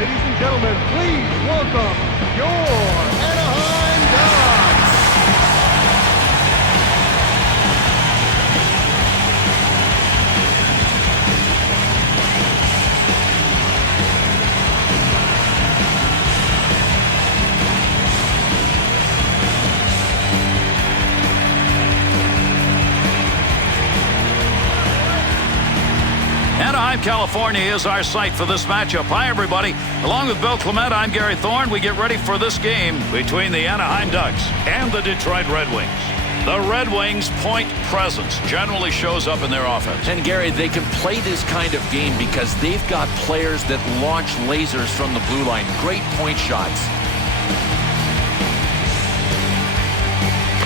Ladies and gentlemen, please welcome your Anaheim Ducks! Anaheim, California is our site for this matchup. Hi, everybody. Along with Bill Clement, I'm Gary Thorne. We get ready for this game between the Anaheim Ducks and the Detroit Red Wings. The Red Wings' point presence generally shows up in their offense. And Gary, they can play this kind of game because they've got players that launch lasers from the blue line. Great point shots.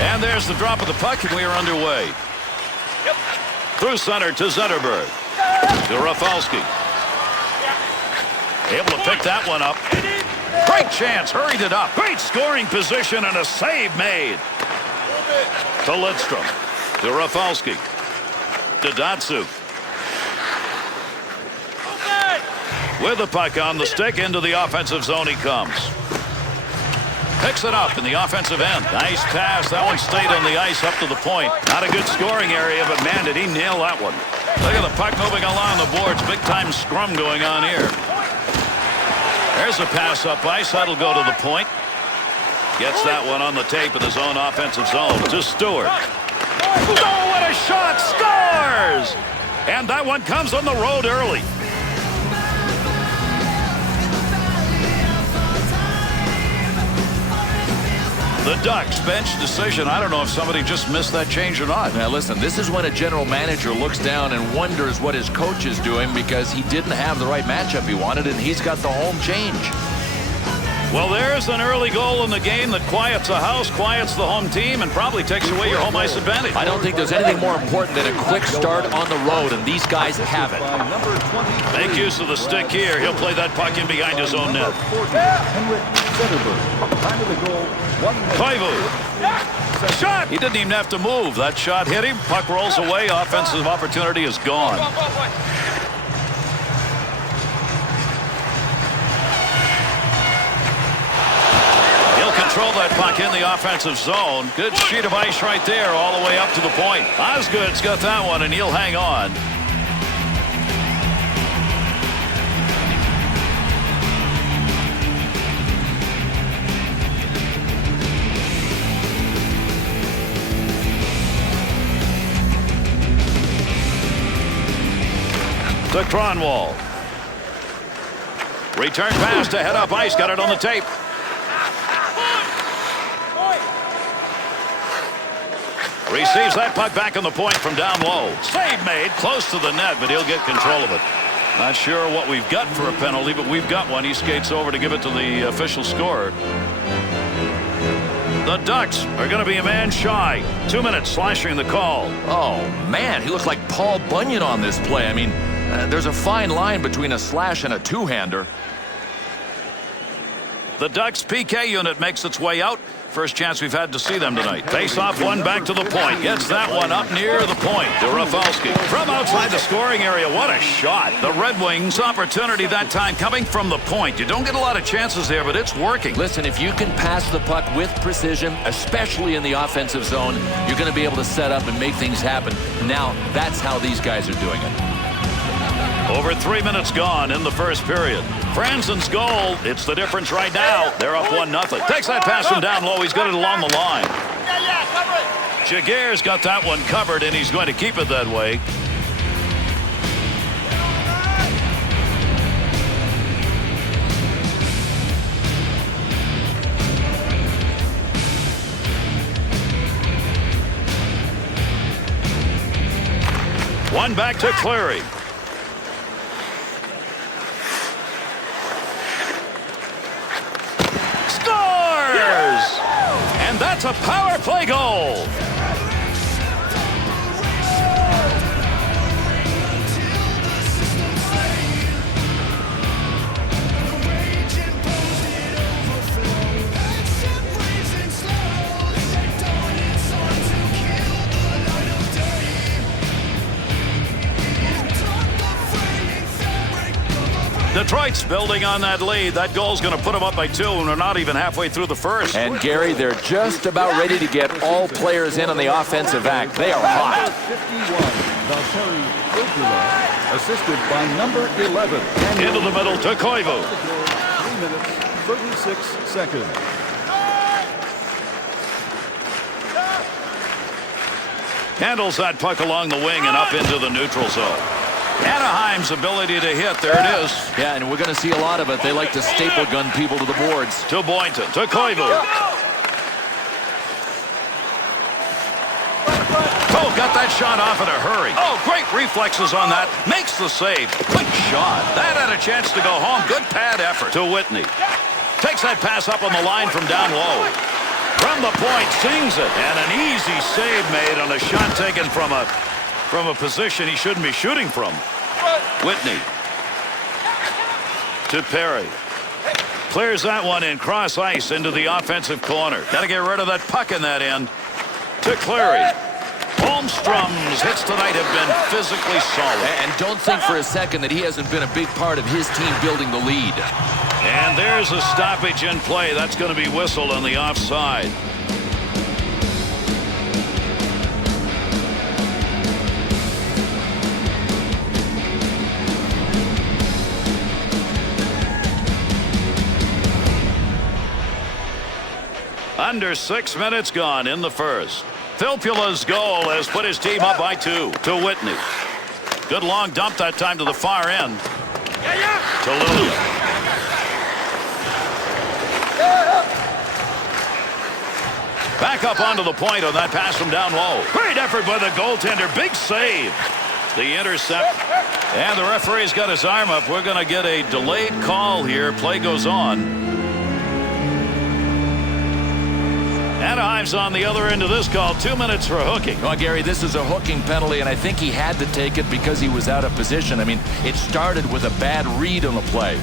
And there's the drop of the puck, and we are underway. Yep. Through center to Zetterberg. To Rafalski. Able to pick that one up. Great chance. Hurried it up. Great scoring position and a save made. To Lidstrom. To Rafalski. To Datsyuk. With the puck on the stick, into the offensive zone he comes. Picks it up in the offensive end. Nice pass. That one stayed on the ice up to the point. Not a good scoring area, but man, did he nail that one. Look at the puck moving along the boards. Big time scrum going on here. There's a pass up ice. That'll go to the point. Gets that one on the tape in his own offensive zone. To Stewart. Oh, what a shot. Scores! And that one comes on the road early. The Ducks bench decision. I don't know if somebody just missed that change or not. Now listen, this is when a general manager looks down and wonders what his coach is doing because he didn't have the right matchup he wanted, and he's got the home change. Well, there's an early goal in the game that quiets a house, quiets the home team, and probably takes away your home ice advantage. I don't think there's anything more important than a quick start on the road, and these guys have it. Make use of the stick here. He'll play that puck in behind his own net. Koivu. Shot! He didn't even have to move. That shot hit him. Puck rolls away. Offensive opportunity is gone. Control that puck in the offensive zone. Good sheet of ice right there all the way up to the point. Osgood's got that one, and he'll hang on. To Cronwall. Return pass to head up ice. Got it on the tape. Receives that puck back on the point from down low. Save made close to the net, but he'll get control of it. Not sure what we've got for a penalty, but we've got one. He skates over to give it to the official scorer. The Ducks are going to be a man shy. 2 minutes slashing the call. Oh, man, he looks like Paul Bunyan on this play. I mean, there's a fine line between a slash and a two-hander. The Ducks PK unit makes its way out. First chance we've had to see them tonight. Face off one back to the point. Gets that one up near the point to Rafalski. From outside the scoring area, what a shot. The Red Wings opportunity that time coming from the point. You don't get a lot of chances there, but it's working. Listen, if you can pass the puck with precision, especially in the offensive zone, you're going to be able to set up and make things happen. Now, that's how these guys are doing it. Over 3 minutes gone in the first period. Franzen's goal, it's the difference right now. They're up 1-0. Takes that pass from down low. He's got it along the line. Jaguar's got that one covered, and he's going to keep it that way. One back to Cleary. Scores! And that's a power play goal. Detroit's building on that lead. That goal's going to put them up by 2, and we're not even halfway through the first. And, Gary, they're just about ready to get all players in on the offensive act. They are hot. 51, Valtteri Filppula, assisted by number 11. Into the middle to Koivu. 3 minutes, 36 seconds. Handles that puck along the wing and up into the neutral zone. Anaheim's ability to hit, there it is. Yeah, and we're going to see a lot of it. They like to staple gun people to the boards. To Boynton, to Koivu. Oh, got that shot off in a hurry. Oh, great reflexes on that. Makes the save. Quick shot. That had a chance to go home. Good pad effort. To Whitney. Takes that pass up on the line from down low. From the point, sings it. And an easy save made on a shot taken from a position he shouldn't be shooting from. Whitney. To Perry. Clears that one in cross ice into the offensive corner. Got to get rid of that puck in that end. To Cleary. Holmstrom's hits tonight have been physically solid. And don't think for a second that he hasn't been a big part of his team building the lead. And there's a stoppage in play. That's going to be whistled on the offside. Under 6 minutes gone in the first. Filppula's goal has put his team up by 2. To Whitney. Good long dump that time to the far end. To Lilia. Back up onto the point on that pass from down low. Great effort by the goaltender. Big save. The intercept. And the referee's got his arm up. We're going to get a delayed call here. Play goes on. Anaheim's on the other end of this call. 2 minutes for hooking. Well, Gary, this is a hooking penalty, and I think he had to take it because he was out of position. I mean, it started with a bad read on the play.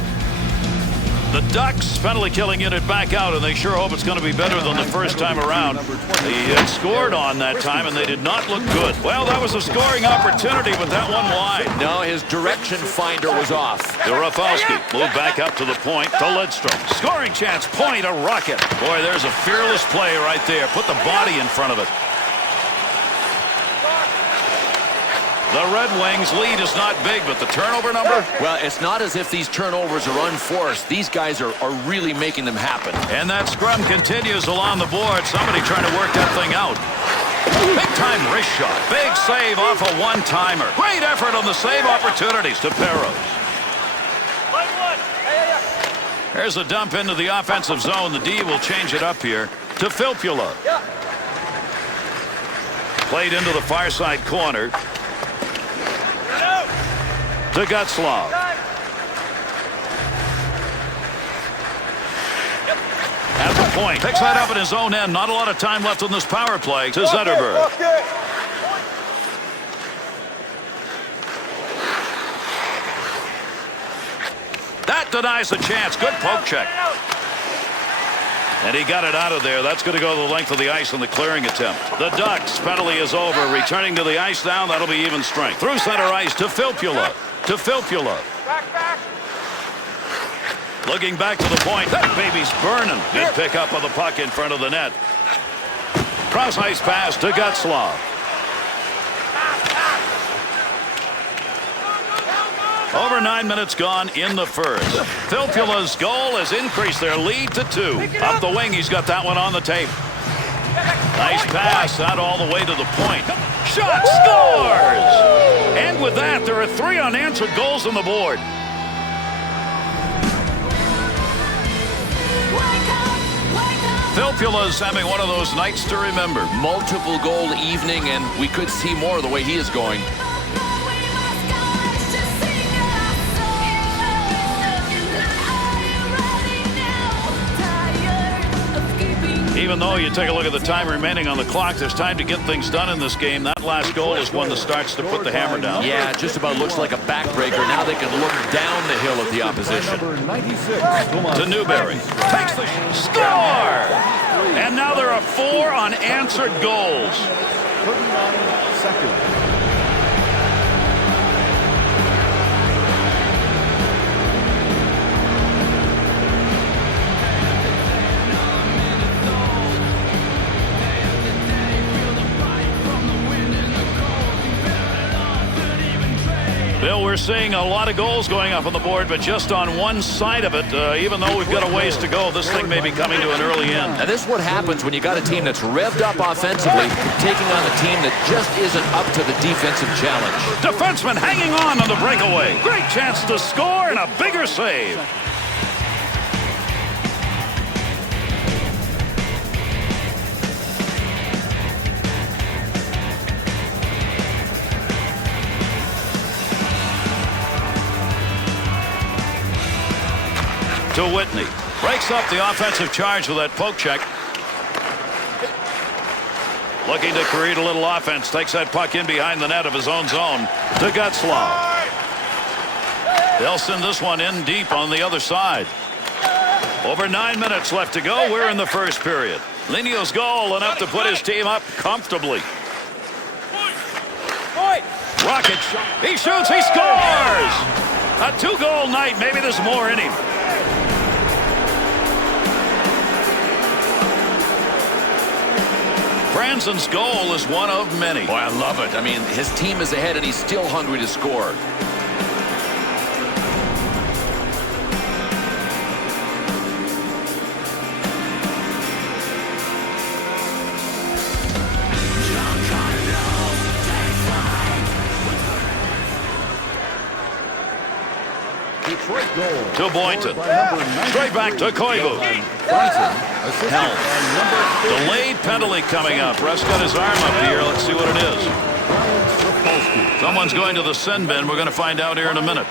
The Ducks penalty killing unit back out, and they sure hope it's going to be better than the first time around. They had scored on that time, and they did not look good. Well, that was a scoring opportunity, but that one wide. No, his direction finder was off. To Rafalski. Moved back up to the point. To Lidstrom. Scoring chance. Point. A rocket. Boy, there's a fearless play right there. Put the body in front of it. The Red Wings' lead is not big, but the turnover number? Well, it's not as if these turnovers are unforced. These guys are really making them happen. And that scrum continues along the board. Somebody trying to work that thing out. Big-time wrist shot. Big save off a one-timer. Great effort on the save opportunities to Perros. There's a dump into the offensive zone. The D will change it up here to Filppula. Played into the far side corner. To Getzlaf. At the point. Picks that up in his own end. Not a lot of time left on this power play. To Zetterberg. That denies a chance. Good poke check. And he got it out of there. That's going to go the length of the ice on the clearing attempt. The Ducks penalty is over. Returning to the ice now. That'll be even strength. Through center ice to Filppula. To Filppula. Looking back to the point. That baby's burning. Good pick up of the puck in front of the net. Cross ice pass to Getzlaf. Over 9 minutes gone in the first. Filppula's goal has increased their lead to 2. Up the wing, he's got that one on the tape. Nice pass out all the way to the point. Shot, scores! And with that, there are 3 unanswered goals on the board. Filppula's having one of those nights to remember. Multiple goal evening, and we could see more the way he is going. even though you take a look at the time remaining on the clock, there's time to get things done in this game. That last goal is one that starts to put the hammer down. Yeah, it just about looks like a backbreaker. Now they can look down the hill at the opposition. Number 96, To Newberry. Takes the score! And now there are 4 unanswered goals. 39 seconds. Bill, we're seeing a lot of goals going up on the board, but just on one side of it, even though we've got a ways to go, this thing may be coming to an early end. And this is what happens when you got a team that's revved up offensively, taking on a team that just isn't up to the defensive challenge. Defenseman hanging on the breakaway. Great chance to score and a bigger save. To Whitney. Breaks up the offensive charge with that poke check. Looking to create a little offense. Takes that puck in behind the net of his own zone. To Getzlaf. They'll send this one in deep on the other side. Over 9 minutes left to go. We're in the first period. Linio's goal enough to put his team up comfortably. Rocket shot. He shoots. He scores. A 2-goal night. Maybe there's more in him. Franzen's goal is one of many. Boy, I love it. I mean, his team is ahead and he's still hungry to score. Detroit goal. To Boynton. Straight back to Koivu. Delayed penalty coming up. Russ got his arm up here. Let's see what it is. Someone's going to the send bin. We're going to find out here in a minute.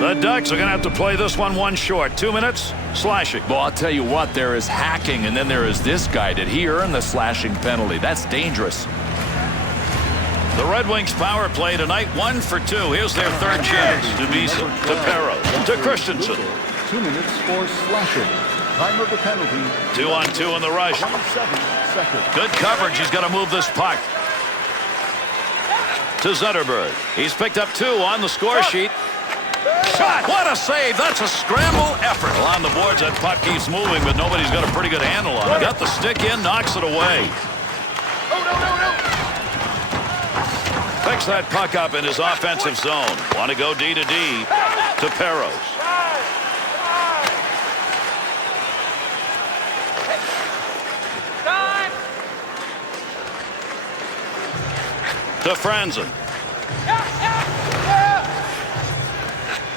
The Ducks are going to have to play this one short. 2 minutes, slashing. Well, I'll tell you what, there is hacking, and then there is this guy. Did he earn the slashing penalty? That's dangerous. The Red Wings power play tonight, 1 for 2. Here's their third chance. To Visa, to Perro, to Christensen. 2 minutes for slashing. Time of the penalty. 2-on-2 in the rush. 27 seconds. Good coverage. He's got to move this puck. To Zetterberg. He's picked up 2 on the score sheet. Shot! What a save! That's a scramble effort. Well, on the boards, that puck keeps moving, but nobody's got a pretty good handle on it. Got the stick in, knocks it away. Picks that puck up in his offensive zone. Want to go D to D to Perros. To Franzen.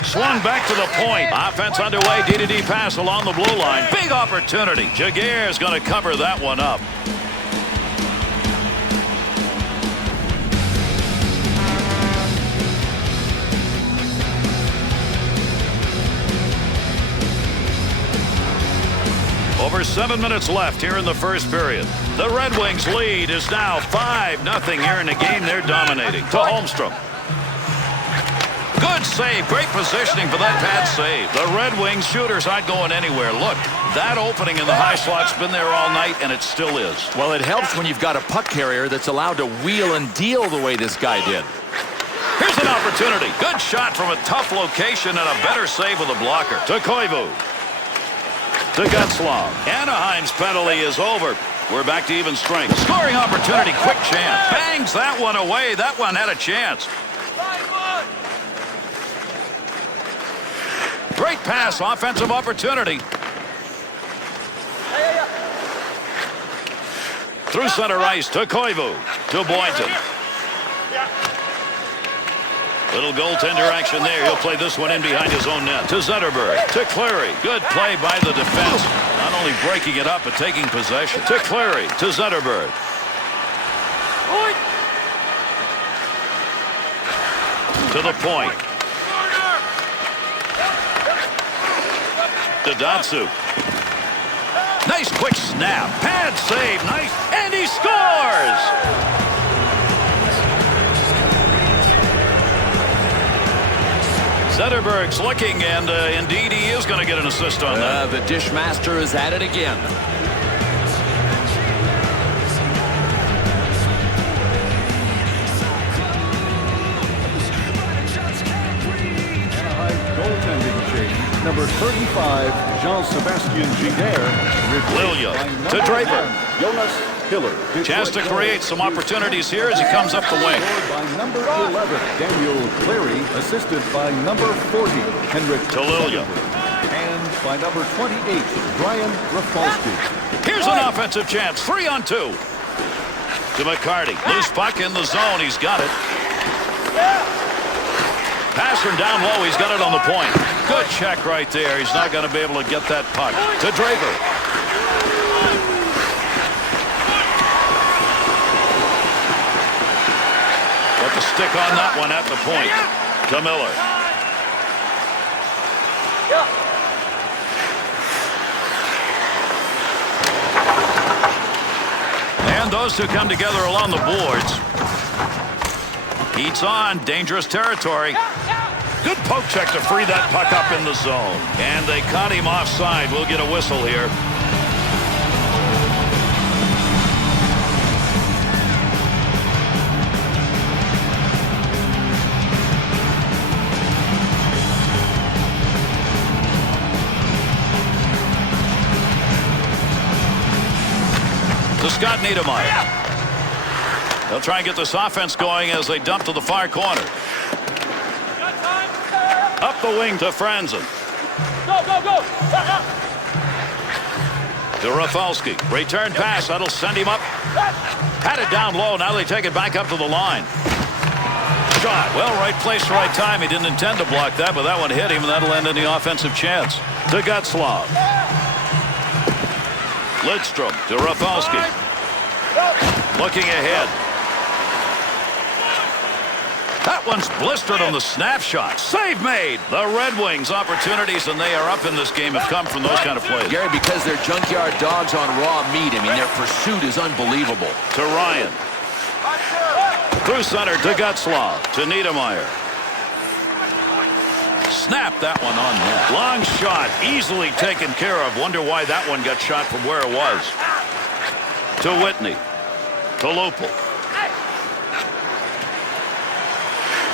Swung back to the point. Offense underway. D to D pass along the blue line. Big opportunity. Jaguar's going to cover that one up. Over 7 minutes left here in the first period. The Red Wings lead is now 5-0 here in the game. They're dominating. To Holmstrom. Good save. Great positioning for that pad save. The Red Wings shooters aren't going anywhere. Look, that opening in the high slot's been there all night, and it still is. Well, it helps when you've got a puck carrier that's allowed to wheel and deal the way this guy did. Here's an opportunity. Good shot from a tough location and a better save with a blocker. To Koivu. To Getzlaf. Anaheim's penalty is over. We're back to even strength. Scoring opportunity. Quick chance. Bangs that one away. That one had a chance. Great pass. Offensive opportunity. Through center ice to Koivu. To Boynton. Little goaltender action there. He'll play this one in behind his own net. To Zetterberg. To Cleary. Good play by the defense. Not only breaking it up, but taking possession. To Cleary. To Zetterberg. To the point. Dadatsu. Nice quick snap. Pad save. Nice. And he scores! Zetterberg's looking, and indeed he is going to get an assist on that. The Dishmaster is at it again. Goaltending change. Number 35, Jean-Sebastien Giguère. William to Draper. Jonas Hiller. Chance to create some opportunities here as he comes up the wing. By number 11, Daniel Clary, assisted by number 40, Henrik To William. And by number 28, Brian Rafalski. Here's an offensive chance. 3-on-2. To McCarty. Loose puck in the zone. He's got it. Pass from down low. He's got it on the point. Good check right there. He's not going to be able to get that puck. To Draper. Got the stick on that one at the point. To Miller. And those two come together along the boards. Heat's on. Dangerous territory. Good poke check to free that puck up in the zone. And they caught him offside. We'll get a whistle here. To Scott Niedermayer. They'll try and get this offense going as they dump to the far corner. Up the wing to Franzen. Go. To Rafalski. Return pass. That'll send him up. Had it down low. Now they take it back up to the line. Shot. Well, right place, right time. He didn't intend to block that, but that one hit him, and that'll end in the offensive chance. To Getzlaf. Lidstrom to Rafalski. Looking ahead. That one's blistered on the snapshot. Save made. The Red Wings opportunities, and they are up in this game, have come from those kind of plays. Gary, because they're junkyard dogs on raw meat, I mean, their pursuit is unbelievable. To Ryan. Through center to Getzlaf. To Niedermayer. Snap that one on net. Long shot. Easily taken care of. Wonder why that one got shot from where it was. To Whitney. To Lopel.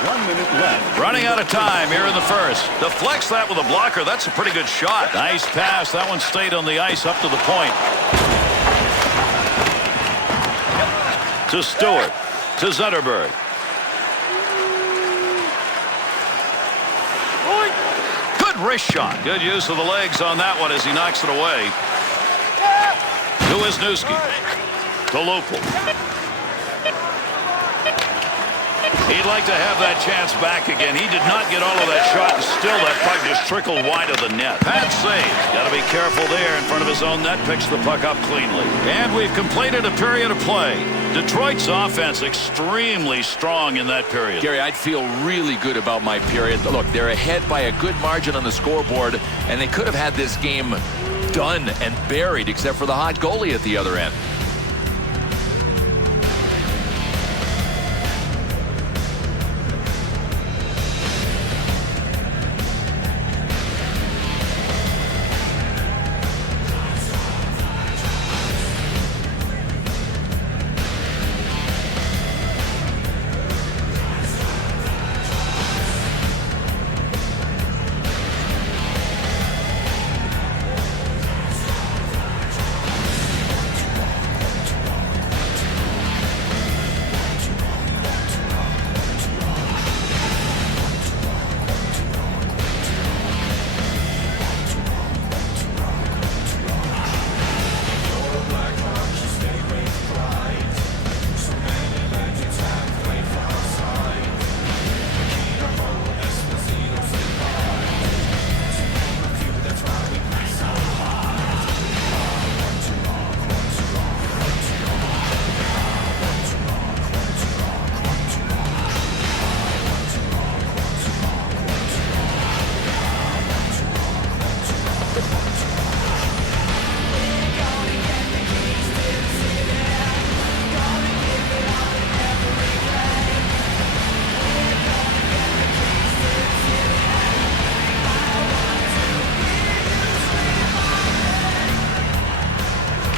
1 minute left. Running out of time here in the first. Deflects that with a blocker. That's a pretty good shot. Nice pass. That one stayed on the ice up to the point. To Stewart. To Zetterberg. Good wrist shot. Good use of the legs on that one as he knocks it away. To Wisniewski. To Lopel. He'd like to have that chance back again. He did not get all of that shot, and still that puck just trickled wide of the net. Pad save. Got to be careful there in front of his own net. Picks the puck up cleanly. And we've completed a period of play. Detroit's offense extremely strong in that period. Gary, I'd feel really good about my period. Look, they're ahead by a good margin on the scoreboard, and they could have had this game done and buried, except for the hot goalie at the other end.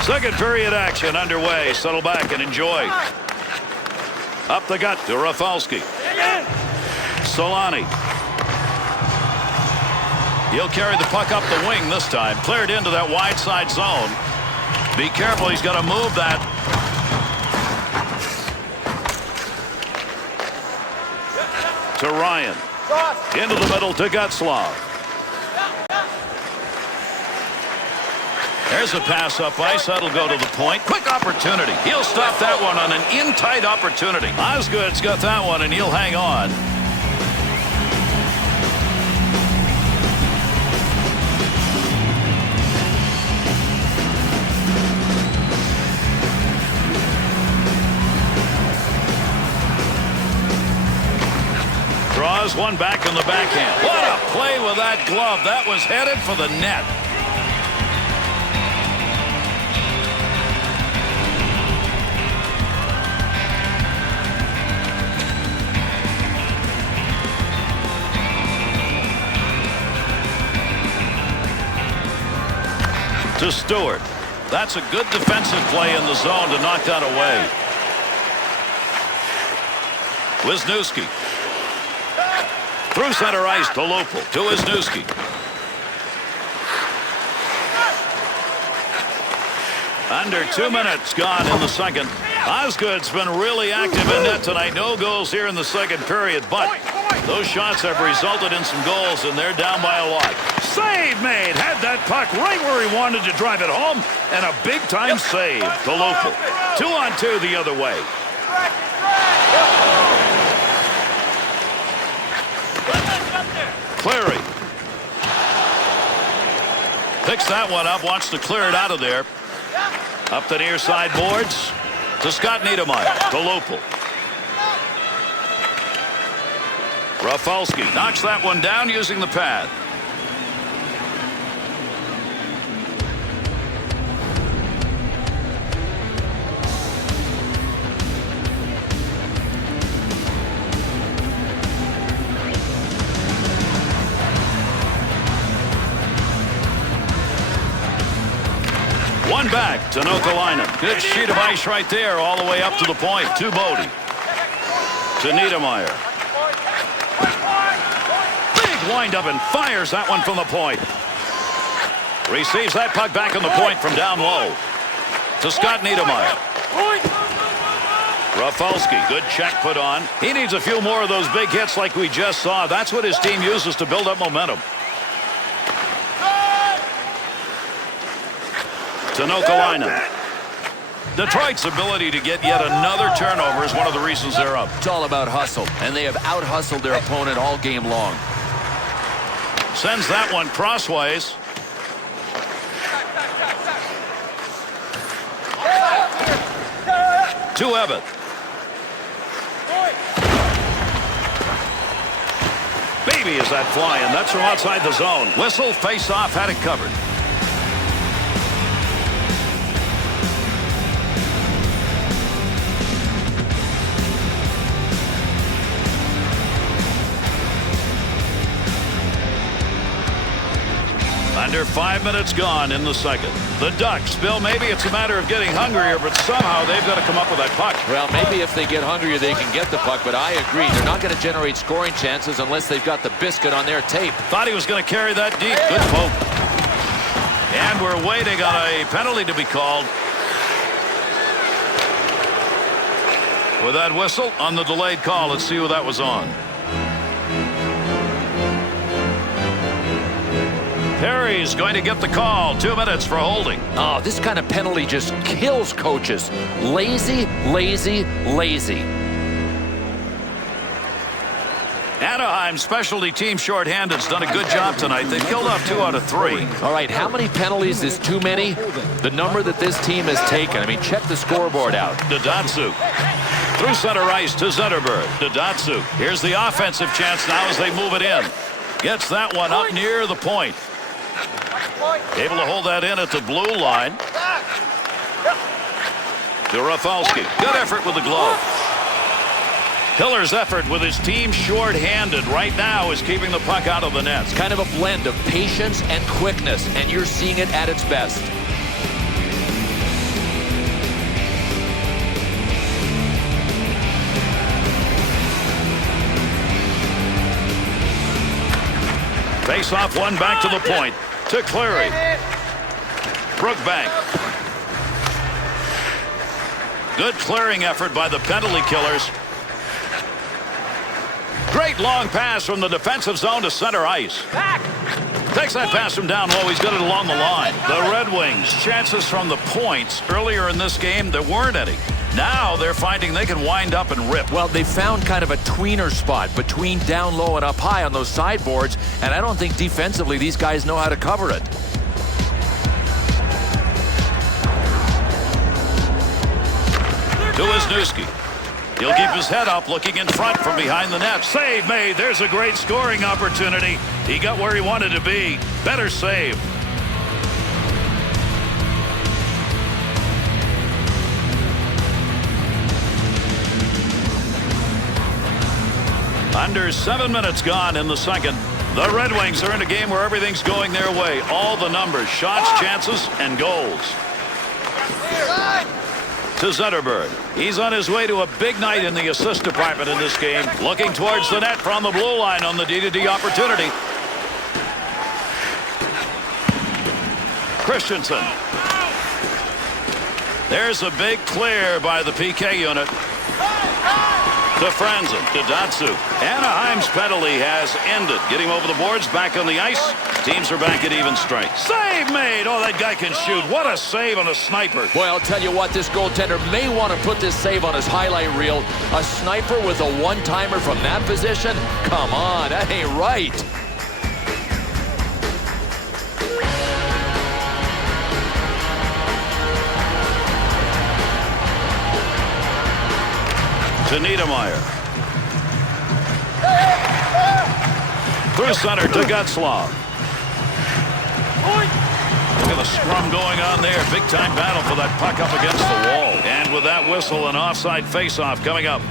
Second period action underway. Settle back and enjoy. Up the gut to Rafalski. Solani. He'll carry the puck up the wing this time. Cleared into that wide side zone. Be careful. He's got to move that. To Ryan. Into the middle to Getzlaf. There's a pass up ice. That'll go to the point. Quick opportunity. He'll stop that one on an in-tight opportunity. Osgood's got that one, and he'll hang on. Draws one back in the backhand. What a play with that glove. That was headed for the net. To Stewart. That's a good defensive play in the zone to knock that away. Wisniewski. Through center ice to Lopel. To Wisniewski. Under 2 minutes gone in the second. Osgood's been really active in net tonight. No goals here in the second period, but those shots have resulted in some goals, and they're down by a lot. Save made. Had that puck right where he wanted to drive it home, and a big-time save to Lopel. 2-on-2 the other way. Cleary. Picks that one up, wants to clear it out of there. Up the near side boards to Scott Niedermayer. To Lopel. Rafalski knocks that one down using the pad. One back to Nokalainen. Good sheet of ice right there all the way up to the point. To Bodie. To Niedermayer. Big windup and fires that one from the point. Receives that puck back on the point from down low. To Scott Niedermayer. Rafalski. Good check put on. He needs a few more of those big hits like we just saw. That's what his team uses to build up momentum. To Nokalainen. Detroit's ability to get yet another turnover is one of the reasons they're up. It's all about hustle, and they have out-hustled their opponent all game long. Sends that one crossways. To Ebbett. Baby, is that flying. That's from outside the zone. Whistle, face-off, had it covered. Under 5 minutes gone in the second. The Ducks, Bill, maybe it's a matter of getting hungrier, but somehow they've got to come up with that puck. Well, maybe if they get hungrier, they can get the puck, but I agree. They're not going to generate scoring chances unless they've got the biscuit on their tape. Thought he was going to carry that deep. Good poke. And we're waiting on a penalty to be called. With that whistle on the delayed call, let's see who that was on. Perry's going to get the call. 2 minutes for holding. Oh, this kind of penalty just kills coaches. Lazy, lazy, lazy. Anaheim specialty team shorthanded's done a good job tonight. They've killed off 2 out of 3. All right, how many penalties is too many? The number that this team has taken. I mean, check the scoreboard out. Datsuk. Through center ice to Zetterberg. Datsuk. Here's the offensive chance now as they move it in. Gets that one up near the point. Able to hold that in at the blue line. To Rafalski. Good effort with the glove. Hiller's effort with his team short-handed right now is keeping the puck out of the net. It's kind of a blend of patience and quickness, and you're seeing it at its best. Face-off one back to the point. To Cleary. Brookbank. Good clearing effort by the penalty killers. Great long pass from the defensive zone to center ice. Takes that pass from down low. He's got it along the line. The Red Wings, chances from the points. Earlier in this game, there weren't any. Now they're finding they can wind up and rip. Well, they found kind of a tweener spot between down low and up high on those sideboards, and I don't think defensively these guys know how to cover it. To Wisniewski. He'll keep his head up, looking in front from behind the net. Save made. There's a great scoring opportunity. He got where he wanted to be. Better save. Under 7 minutes gone in the second. The Red Wings are in a game where everything's going their way. All the numbers, shots, chances, and goals. To Zetterberg. He's on his way to a big night in the assist department in this game. Looking towards the net from the blue line on the D-to-D opportunity. Christensen. There's a big clear by the PK unit. To Franzen. To Datsu. Anaheim's penalty has ended. Getting over the boards, back on the ice. Teams are back at even strength. Save made. Oh, that guy can shoot. What a save on a sniper. Boy, I'll tell you what, this goaltender may want to put this save on his highlight reel. A sniper with a one-timer from that position? Come on, that ain't right. To Niedermeyer. Through center to Getzlaf. Look at the scrum going on there. Big time battle for that puck up against the wall. And with that whistle, an offside faceoff coming up.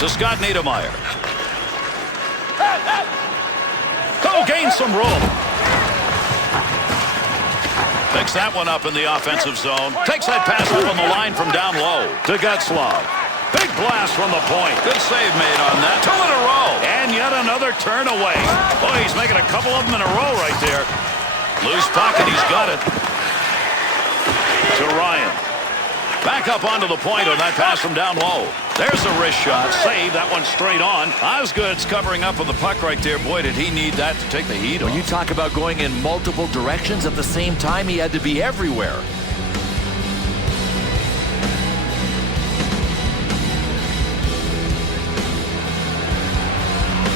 To Scott Niedermeyer. Oh, gains some room. Picks that one up in the offensive zone. Takes that pass up on the line from down low. To Getzlaf. Big blast from the point. Good save made on that. 2 in a row. And yet another turn away. Boy, he's making a couple of them in a row right there. Loose pocket. He's got it. To Ryan. Back up onto the point on that pass from down low. There's a wrist shot. Save. That one straight on. Osgood's covering up with the puck right there. Boy, did he need that to take the heat off. When you talk about going in multiple directions at the same time, he had to be everywhere.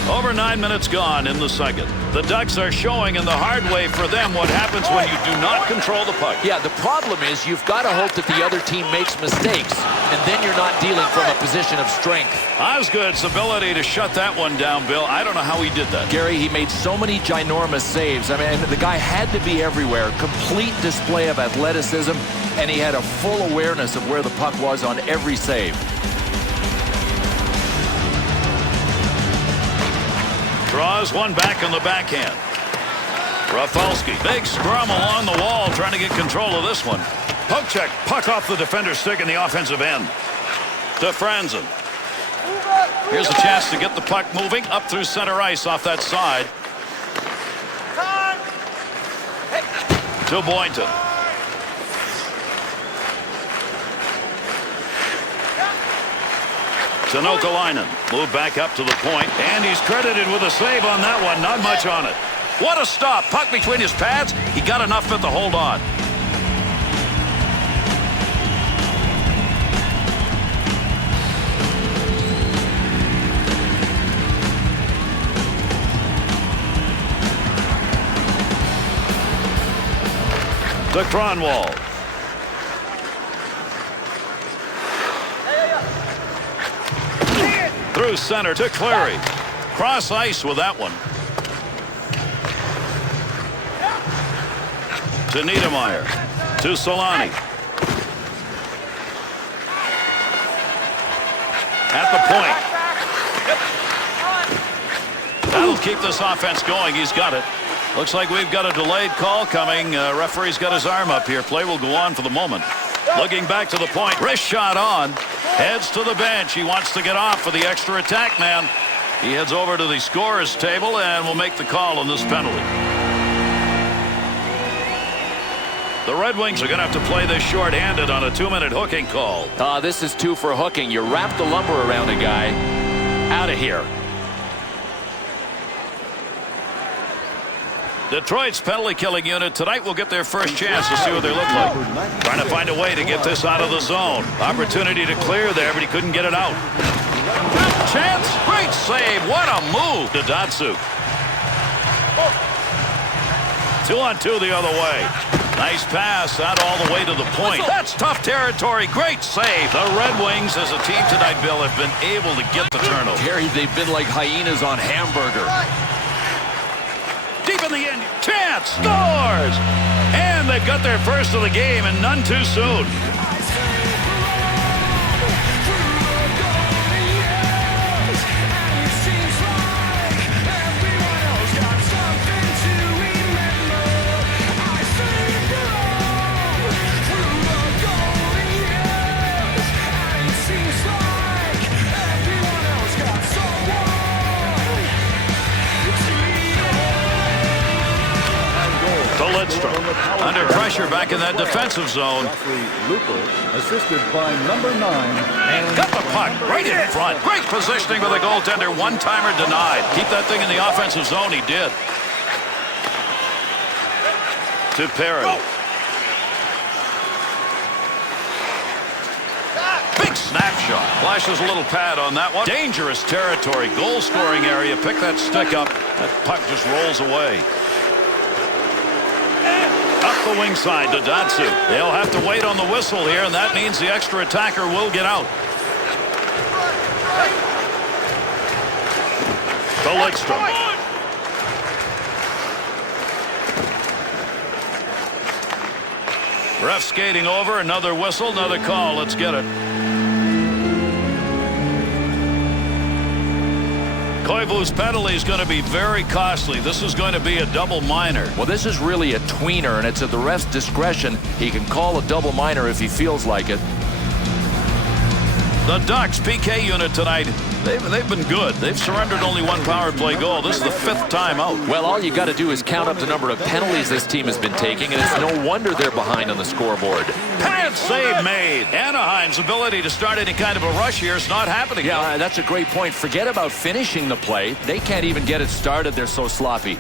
Over 9 minutes gone in the second. The Ducks are showing in the hard way for them what happens when you do not control the puck. Yeah, the problem is you've got to hope that the other team makes mistakes, and then you're not dealing from a position of strength. Osgood's ability to shut that one down, Bill, I don't know how he did that. Gary, he made so many ginormous saves. I mean, the guy had to be everywhere. Complete display of athleticism, and he had a full awareness of where the puck was on every save. Draws one back on the backhand. Rafalski. Big scrum along the wall trying to get control of this one. Poke check. Puck off the defender's stick in the offensive end. To Franzen. Here's a chance to get the puck moving up through center ice off that side. To Boynton. To Nokalainen. Move back up to the point, and he's credited with a save on that one. Not much on it. What a stop. Puck between his pads. He got enough of it to hold on. To Cronwall. Through center to Cleary. Cross ice with that one. To Niedermeyer. To Solani. At the point. That'll keep this offense going. He's got it. Looks like we've got a delayed call coming. Referee's got his arm up here. Play will go on for the moment. Looking back to the point. Wrist shot on. Heads to the bench. He wants to get off for the extra attack man. He heads over to the scorer's table and will make the call on this penalty. The Red Wings are going to have to play this short-handed on a 2-minute hooking call. This is 2 for hooking. You wrap the lumber around a guy. Out of here. Detroit's penalty-killing unit tonight will get their first chance to see what they look like. Trying to find a way to get this out of the zone. Opportunity to clear there, but he couldn't get it out. Chance. Great save. What a move to Datsuk. 2-on-2 the other way. Nice pass out all the way to the point. That's tough territory. Great save. The Red Wings as a team tonight, Bill, have been able to get the turnover. Gary, they've been like hyenas on hamburger. Deep in the end. Chance scores. And they've got their first of the game, and none too soon. Under pressure back in that defensive zone. Assisted by number 9. And got the puck right in front. Great positioning with the goaltender. One-timer denied. Keep that thing in the offensive zone. He did. To Perry. Big snapshot. Flashes a little pad on that one. Dangerous territory. Goal-scoring area. Pick that stick up. That puck just rolls away. Up the wing side to Datsu. They'll have to wait on the whistle here, and that means the extra attacker will get out. To Lidstrom. Ref skating over. Another whistle, another call. Let's get it. Koivu's penalty is going to be very costly. This is going to be a double minor. Well, this is really a tweener, and it's at the ref's discretion. He can call a double minor if he feels like it. The Ducks PK unit tonight, they've been good. They've surrendered only one power play goal. This is the 5th time out. Well, all you got to do is count up the number of penalties this team has been taking, and it's no wonder they're behind on the scoreboard. Pad save made. Anaheim's ability to start any kind of a rush here is not happening. Yeah, that's a great point. Forget about finishing the play. They can't even get it started. They're so sloppy.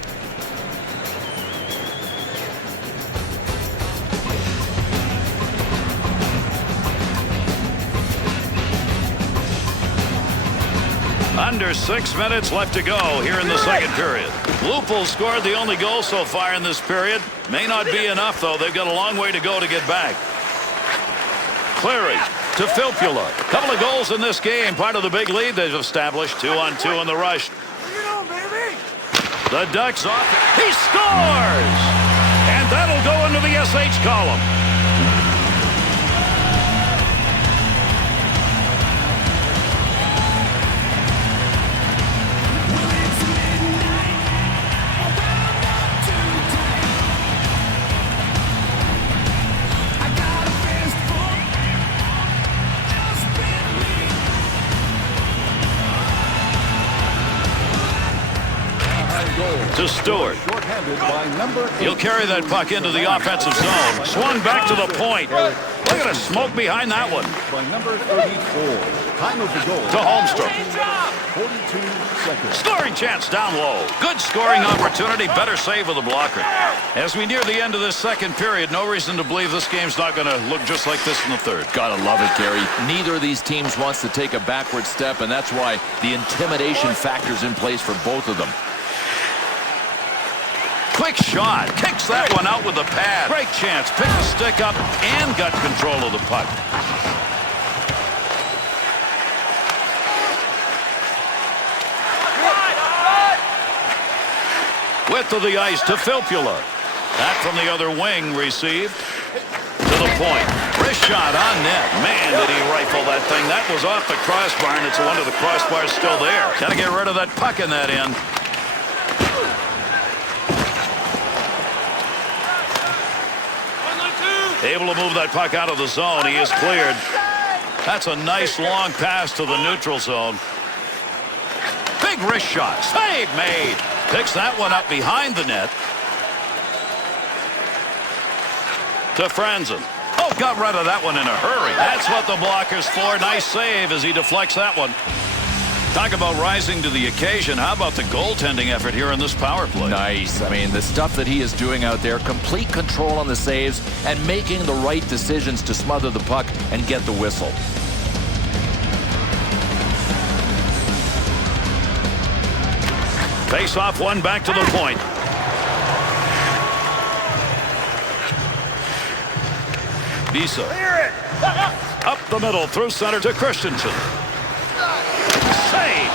Under 6 minutes left to go here in the second period. Lupul scored the only goal so far in this period. May not be enough, though. They've got a long way to go to get back. Cleary to Filppula. Couple of goals in this game. Part of the big lead they've established. 2-on-2 in the rush. The Ducks off. He scores! And that'll go into the SH column. To Stewart. He'll carry that puck into the offensive zone. Swung back to the point. Look at a smoke behind that one. By number 34. Time of the goal. To Holmstrom. 42 seconds. Scoring chance down low. Good scoring opportunity. Better save with the blocker. As we near the end of this second period, no reason to believe this game's not going to look just like this in the third. Gotta love it, Gary. Neither of these teams wants to take a backward step, and that's why the intimidation factor's in place for both of them. Quick shot. Kicks that one out with the pad. Great chance. Picked the stick up and got control of the puck. Width of the ice to Filppula. That from the other wing received. To the point. Wrist shot on net. Man, did he rifle that thing. That was off the crossbar, and it's a wonder the crossbar's still there. Got to get rid of that puck in that end. Able to move that puck out of the zone. He is cleared. That's a nice long pass to the neutral zone. Big wrist shot. Save made. Picks that one up behind the net. To Franzen. Oh, got rid of that one in a hurry. That's what the blocker's for. Nice save as he deflects that one. Talk about rising to the occasion. How about the goaltending effort here in this power play? Nice. I mean, the stuff that he is doing out there, complete control on the saves and making the right decisions to smother the puck and get the whistle. Face off one back to the point. Bisa. Up the middle through center to Christensen. Save.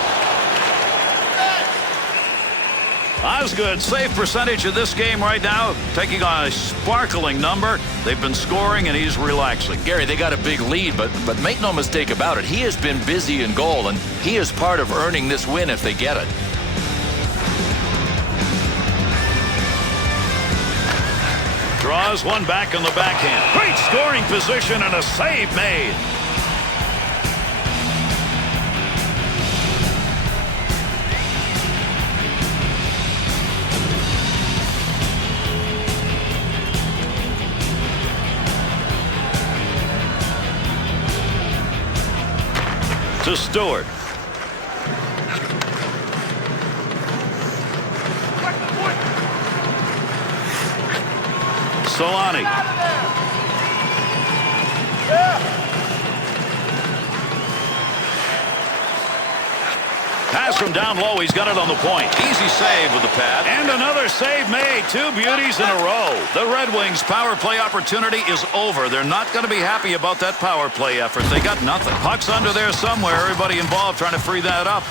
Osgood save percentage of this game right now taking on a sparkling number. They've been scoring and he's relaxing. Gary, they got a big lead, but make no mistake about it. He has been busy in goal, and he is part of earning this win if they get it. Draws one back in the backhand. Great scoring position and a save made. To Stewart. Solani. Pass from down low. He's got it on the point. Easy save with the pad. And another save made. Two beauties in a row. The Red Wings' power play opportunity is over. They're not going to be happy about that power play effort. They got nothing. Puck's under there somewhere. Everybody involved trying to free that up.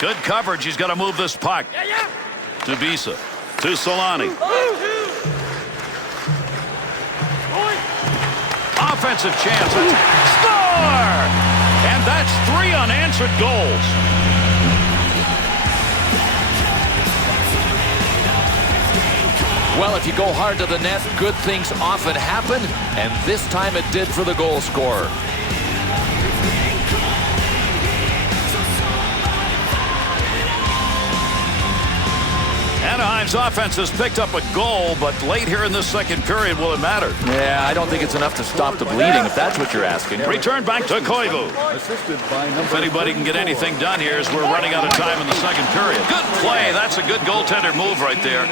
Good coverage. He's got to move this puck. To Bisa. To Solani. Offensive chance. Score! And that's 3 unanswered goals. Well, if you go hard to the net, good things often happen, and this time it did for the goal scorer. Anaheim's offense has picked up a goal, but late here in this second period, will it matter? Yeah, I don't think it's enough to stop the bleeding, if that's what you're asking. Return back to Koivu. Assisted by number If anybody can get anything done here as we're running out of time in the second period. Good play. That's a good goaltender move right there.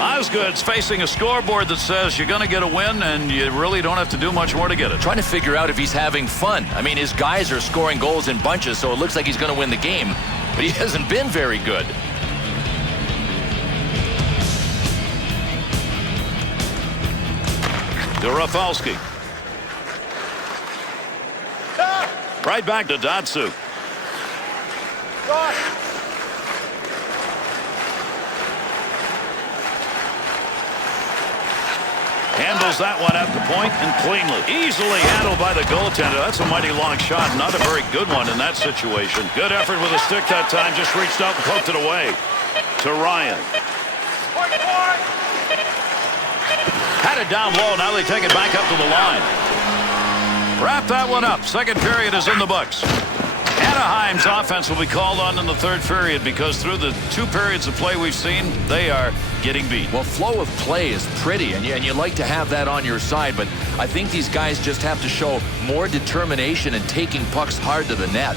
Osgood's facing a scoreboard that says you're going to get a win, and you really don't have to do much more to get it. Trying to figure out if he's having fun. I mean, his guys are scoring goals in bunches, so it looks like he's going to win the game, but he hasn't been very good. To Rafalski. Right back to Datsyuk. Handles that one at the point and cleanly. Easily handled by the goaltender. That's a mighty long shot. Not a very good one in that situation. Good effort with a stick that time. Just reached out and poked it away. To Ryan. Had it down low. Now they take it back up to the line. Wrap that one up. Second period is in the books. Anaheim's offense will be called on in the third period because through the 2 periods of play we've seen, they are getting beat. Well, flow of play is pretty, and you like to have that on your side, but I think these guys just have to show more determination in taking pucks hard to the net.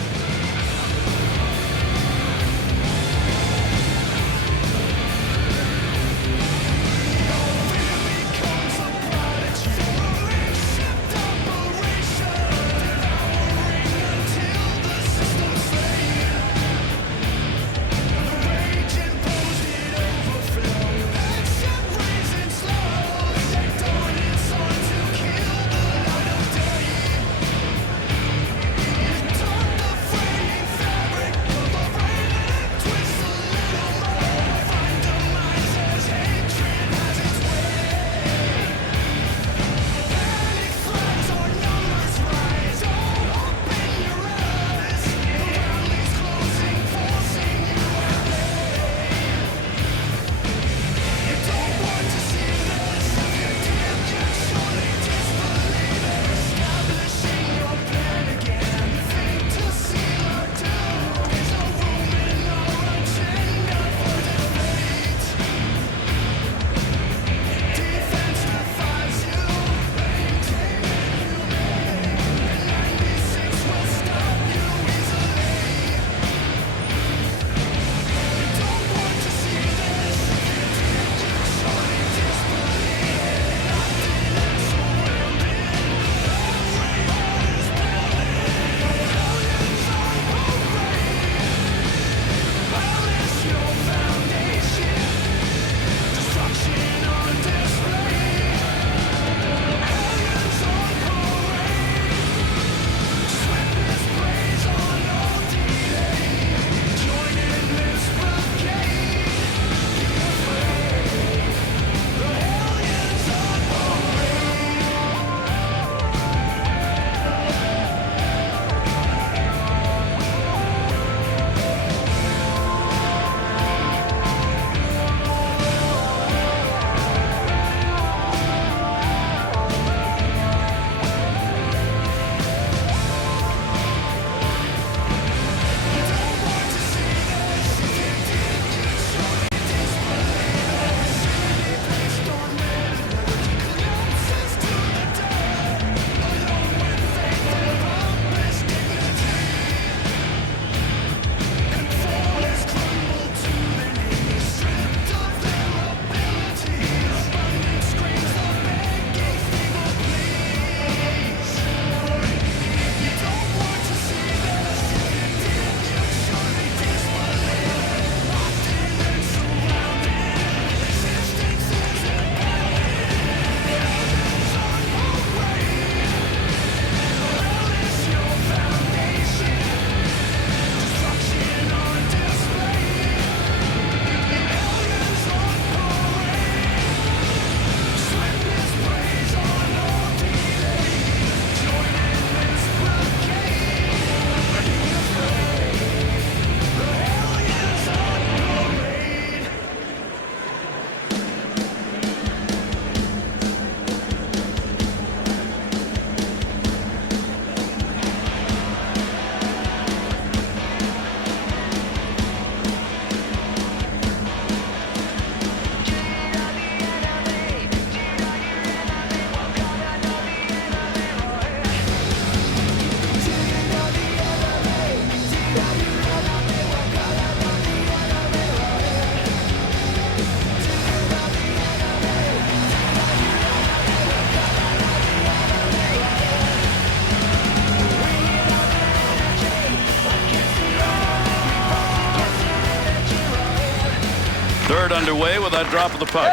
third underway with that drop of the puck.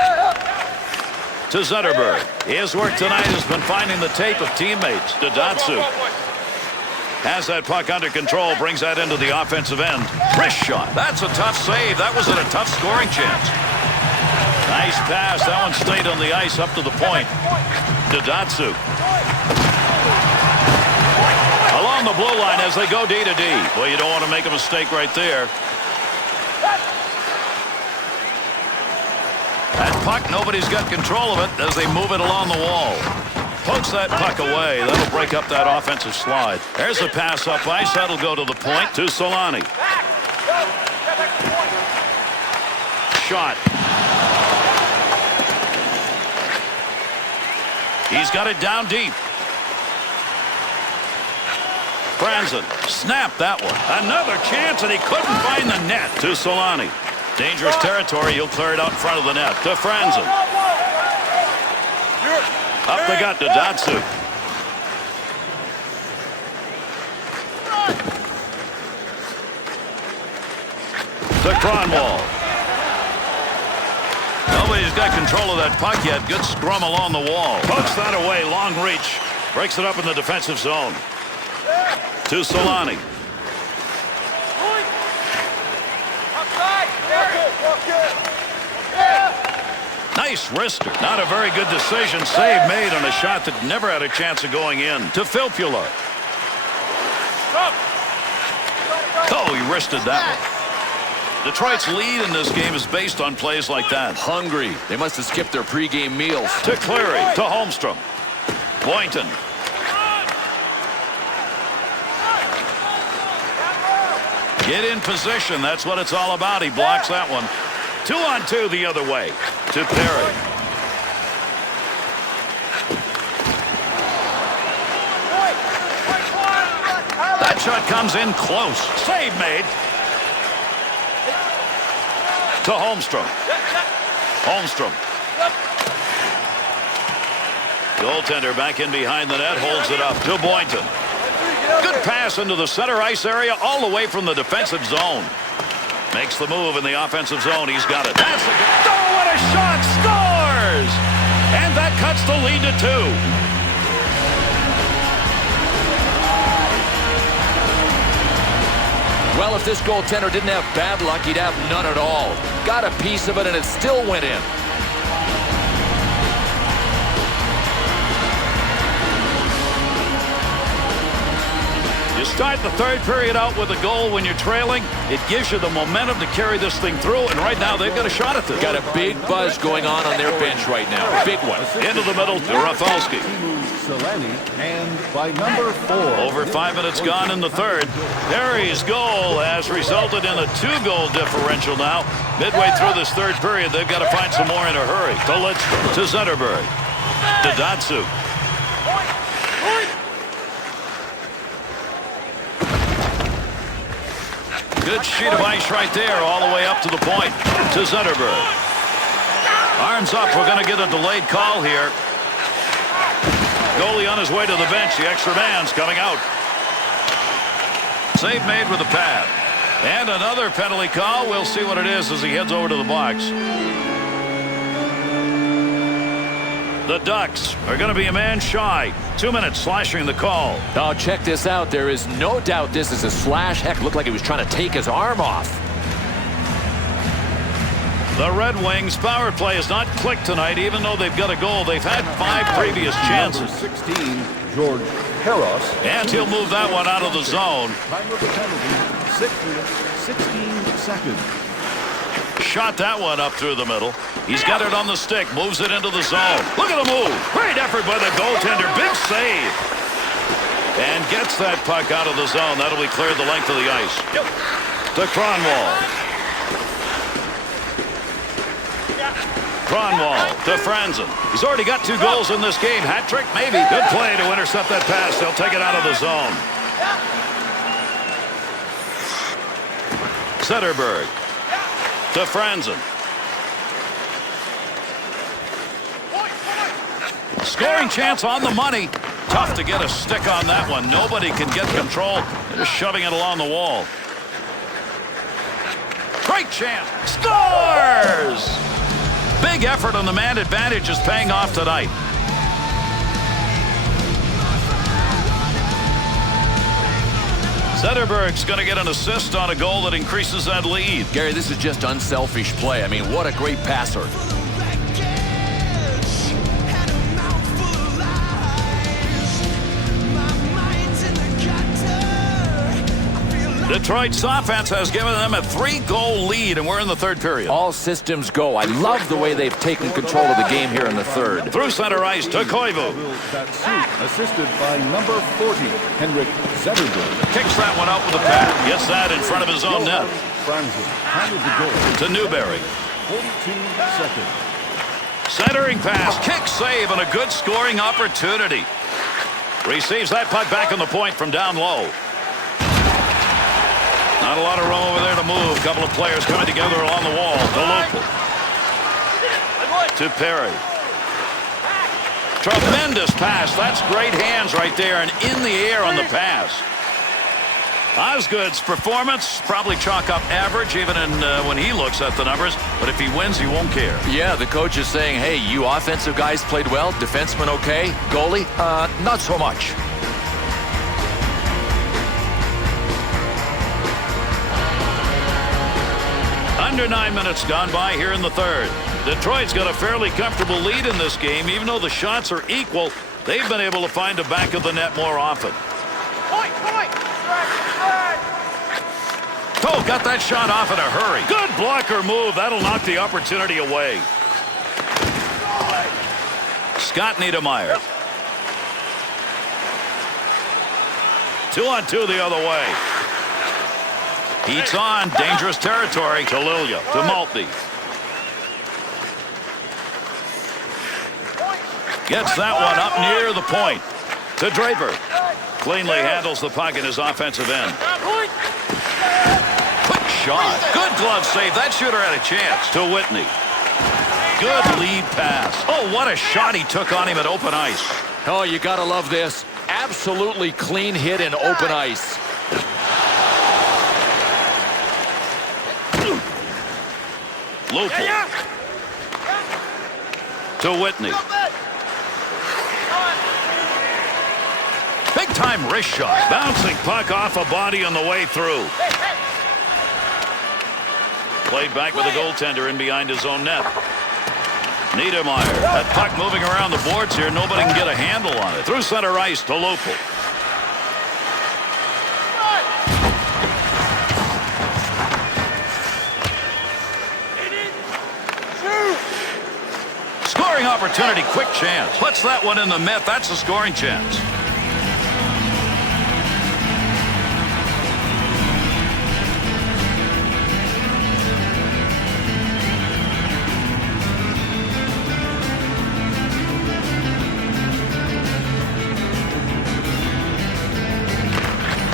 To Zetterberg. His work tonight has been finding the tape of teammates. To Datsyuk. Has that puck under control, brings that into the offensive end. Wrist shot. That's a tough save. That was in a tough scoring chance. Nice pass. That one stayed on the ice up to the point. To Datsyuk. Along the blue line as they go D to D. Well, you don't want to make a mistake right there. That puck, nobody's got control of it as they move it along the wall. Pokes that puck away. That'll break up that offensive slide. There's a pass up ice. That'll go to the point to Solani. Shot. He's got it down deep. Franzen snapped that one. Another chance, and he couldn't find the net. To Solani. Dangerous territory. He'll clear it out in front of the net. To Franzen. Up the gut to Datsyuk. To Kronwall. Nobody's got control of that puck yet. Good scrum along the wall. Pokes that away. Long reach. Breaks it up in the defensive zone. To Solani. Nice wrister. Not a very good decision. Save made on a shot that never had a chance of going in. To Filppula. Oh, he wristed that one. Detroit's lead in this game is based on plays like that. Hungry. They must have skipped their pregame meals. To Cleary. To Holmstrom. Boynton. Get in position. That's what it's all about. He blocks that one. 2-on-2 the other way. To Perry. That shot comes in close. Save made. To Holmstrom. Holmstrom. Goaltender back in behind the net. Holds it up to Boynton. Good pass into the center ice area all the way from the defensive zone. Makes the move in the offensive zone. He's got it. That's a good. Oh, what a shot. Scores! And that cuts the lead to 2. Well, if this goaltender didn't have bad luck, he'd have none at all. Got a piece of it, and it still went in. You start the third period out with a goal when you're trailing. It gives you the momentum to carry this thing through, and right now they've got a shot at this. Got a big buzz going on their bench right now. Big one. Into the middle to Rafalski. And by number 4. Over 5 minutes gone in the third. Perry's goal has resulted in a 2-goal differential now. Midway through this third period, they've got to find some more in a hurry. To Lidstrom. To Zetterberg. To Datsyuk. Good sheet of ice right there all the way up to the point. To Zetterberg. Arms up. We're going to get a delayed call here. Goalie on his way to the bench. The extra man's coming out. Save made with a pad. And another penalty call. We'll see what it is as he heads over to the box. The Ducks are going to be a man shy. 2 minutes slashing the call. Now check this out. There is no doubt this is a slash. Heck, looked like he was trying to take his arm off. The Red Wings power play has not clicked tonight, even though they've got a goal. They've had 5 previous chances. Number 16, George Harros. And he'll move that one out of the zone. Time of the penalty, 6 minutes, 16 seconds. Shot that one up through the middle. He's got it on the stick. Moves it into the zone. Look at the move. Great effort by the goaltender. Big save. And gets that puck out of the zone. That'll be cleared the length of the ice. To Kronwall. Kronwall to Franzen. He's already got 2 goals in this game. Hat trick, maybe. Good play to intercept that pass. They'll take it out of the zone. Zetterberg to Franzen. Scoring chance on the money. Tough to get a stick on that one. Nobody can get control. They're just shoving it along the wall. Great chance. Scores! Big effort on the man advantage is paying off tonight. Zetterberg's going to get an assist on a goal that increases that lead. Gary, this is just unselfish play. I mean, what a great passer. Detroit's offense has given them a 3-goal lead, and we're in the third period. All systems go. I love the way they've taken control of the game here in the third. Through center ice to Koivu. That suit, assisted by number 40, Henrik Zetterberg. Kicks that one out with a pad. Gets that in front of his own net. Franzen handles the goal. To Newberry. 42 seconds. Centering pass. Kick save and a good scoring opportunity. Receives that puck back on the point from down low. Not a lot of room over there to move. A couple of players coming together along the wall. DeLuca. To Perry. Tremendous pass. That's great hands right there and in the air on the pass. Osgood's performance probably chalk up average even in when he looks at the numbers. But if he wins, he won't care. Yeah, the coach is saying, hey, you offensive guys played well. Defenseman okay. Goalie, not so much. Under 9 minutes gone by here in the third. Detroit's got a fairly comfortable lead in this game. Even though the shots are equal, they've been able to find the back of the net more often. Oh, got that shot off in a hurry. Good blocker move. That'll knock the opportunity away. Scott Niedermayer. 2-on-2 the other way. Heats on. Dangerous territory. To Lilia. To Maltby. Gets that one up near the point. To Draper. Cleanly handles the puck in his offensive end. Quick shot. Good glove save. That shooter had a chance. To Whitney. Good lead pass. Oh, what a shot he took on him at open ice. Oh, you gotta love this. Absolutely clean hit in open ice. Lupul. To Whitney. Big time wrist shot. Bouncing puck off a body on the way through. Played back with the goaltender in behind his own net. Niedermayer. That puck moving around the boards here. Nobody can get a handle on it. Through center ice to Lupul. Scoring opportunity, quick chance. Puts that one in the net. That's a scoring chance.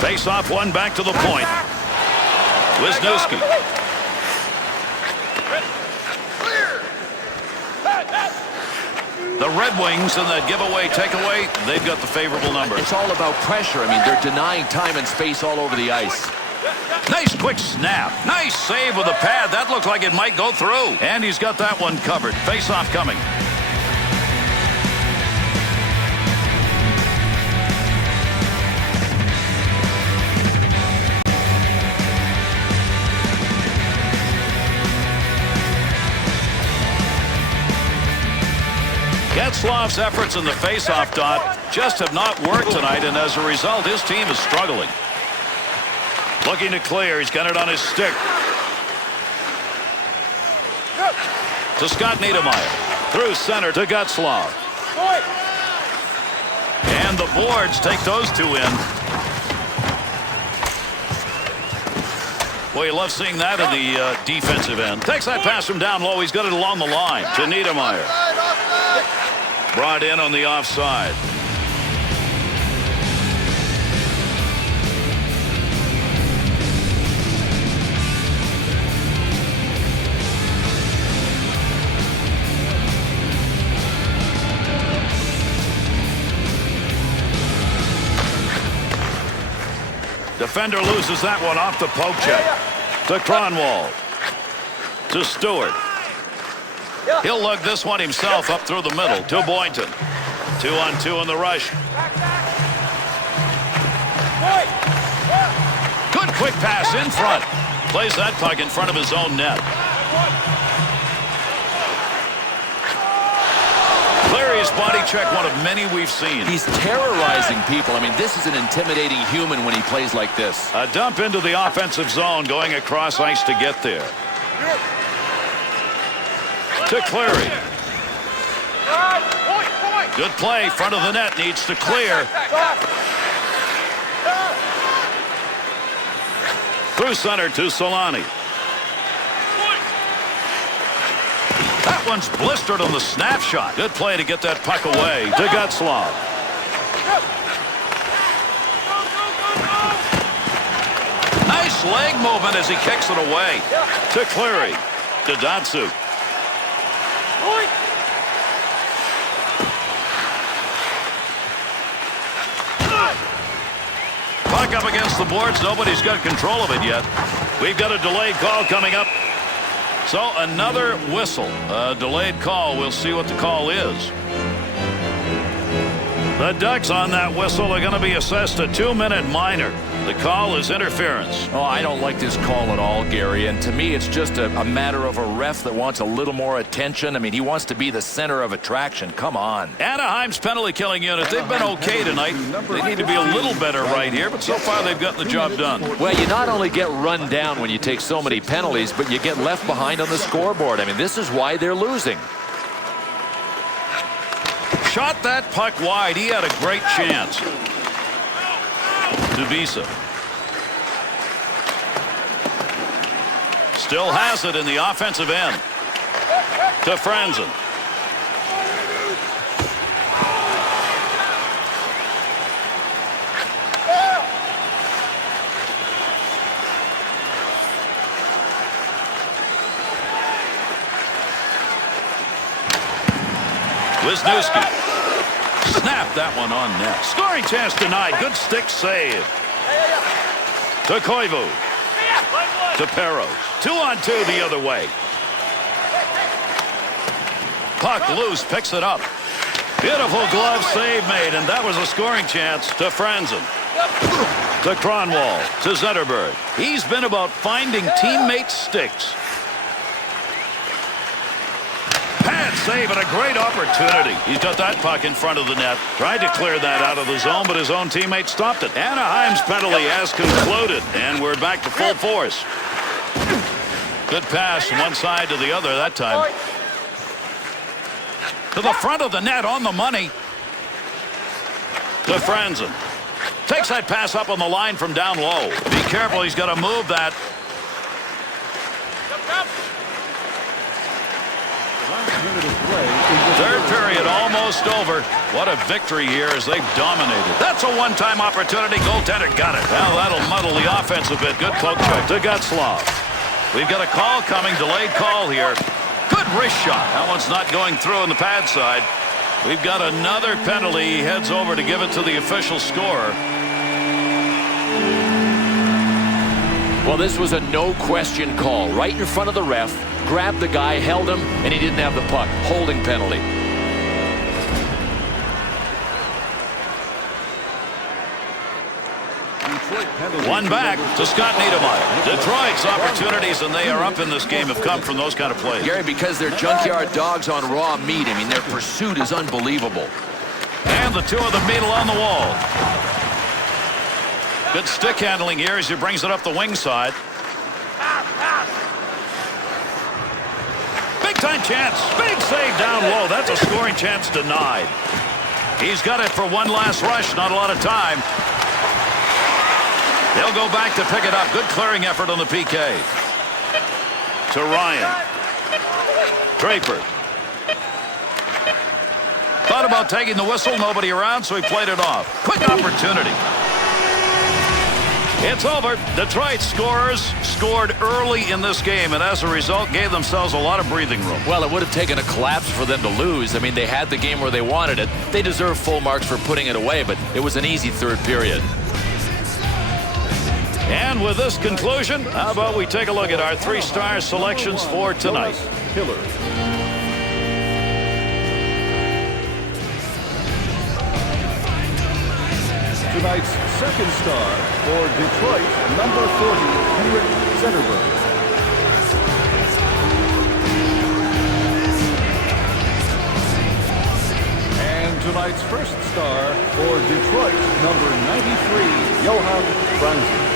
Face off one back to the point. Wisniewski. The Red Wings in that giveaway takeaway, they've got the favorable number. It's all about pressure. I mean, they're denying time and space all over the ice. Nice quick snap. Nice save with a pad. That looked like it might go through. And he's got that one covered. Face-off coming. Getzlaf's efforts in the face-off dot just have not worked tonight, and as a result, his team is struggling. Looking to clear. He's got it on his stick. To Scott Niedermayer. Through center to Getzlaf. And the boards take those two in. Boy, you love seeing that in the defensive end. Takes that pass from down low. He's got it along the line to Niedermayer. Brought in on the offside. Defender loses that one off the poke check. To Kronwall. To Stewart. He'll lug this one himself up through the middle to Boynton. 2-on-2 in the rush. Good quick pass in front. Plays that puck in front of his own net. Cleary's body check, one of many we've seen. He's terrorizing people. I mean, this is an intimidating human when he plays like this. A dump into the offensive zone, going across ice to get there. To Cleary. Good play. Front of the net needs to clear. Through center to Solani. That one's blistered on the snapshot. Good play to get that puck away to Getzlaf. Nice leg movement as he kicks it away. To Cleary. To Datsyuk. Puck up against the boards. Nobody's got control of it yet. We've got a delayed call coming up. So another whistle. A delayed call. We'll see what the call is. The Ducks on that whistle are going to be assessed a 2-minute minor. The call is interference. Oh, I don't like this call at all, Gary. And to me, it's just a matter of a ref that wants a little more attention. I mean, he wants to be the center of attraction. Come on. Anaheim's penalty killing unit. They've been okay tonight. They need to be a little better right here, but so far they've gotten the job done. Well, you not only get run down when you take so many penalties, but you get left behind on the scoreboard. I mean, this is why they're losing. Shot that puck wide. He had a great chance. Dubisa. Still has it in the offensive end. To Franzen. Wisniewski. Snap that one on net. Scoring chance denied. Good stick save. To Koivu. To Perros. 2-on-2 the other way. Puck loose. Picks it up. Beautiful glove save made, and that was a scoring chance to Franzen. To Kronwall. To Zetterberg. He's been about finding teammate sticks. Save and a great opportunity. He's got that puck in front of the net. Tried to clear that out of the zone, but his own teammate stopped it. Anaheim's penalty has concluded, and we're back to full force. Good pass from one side to the other that time. To the front of the net on the money. To Franzen. Takes that pass up on the line from down low. Be careful, he's got to move that. Third period almost over. What a victory here as they've dominated. That's a one-time opportunity. Goaltender got it. Well, that'll muddle the offense a bit. Good poke check to Getzlaf. We've got a call coming. Delayed call here. Good wrist shot. That one's not going through on the pad side. We've got another penalty. He heads over to give it to the official scorer. Well, this was a no-question call. Right in front of the ref. Grabbed the guy, held him, and he didn't have the puck. Holding penalty. One back to Scott Niedermayer. Detroit's opportunities, and they are up in this game, have come from those kind of plays. Gary, because they're junkyard dogs on raw meat. I mean, their pursuit is unbelievable. And the two of them meet along the wall. Good stick handling here as he brings it up the wing side. Big-time chance. Big save down low. That's a scoring chance denied. He's got it for one last rush. Not a lot of time. They'll go back to pick it up. Good clearing effort on the PK. To Ryan. Draper. Thought about taking the whistle. Nobody around, so he played it off. Quick opportunity. It's over. Detroit scorers scored early in this game, and as a result, gave themselves a lot of breathing room. Well, it would have taken a collapse for them to lose. I mean, they had the game where they wanted it. They deserve full marks for putting it away, but it was an easy third period. And with this conclusion, how about we take a look at our 3-star selections for tonight. Hiller. Tonight's second star for Detroit, number 40, Henrik Zetterberg. And tonight's first star for Detroit, number 93, Johan Franzen.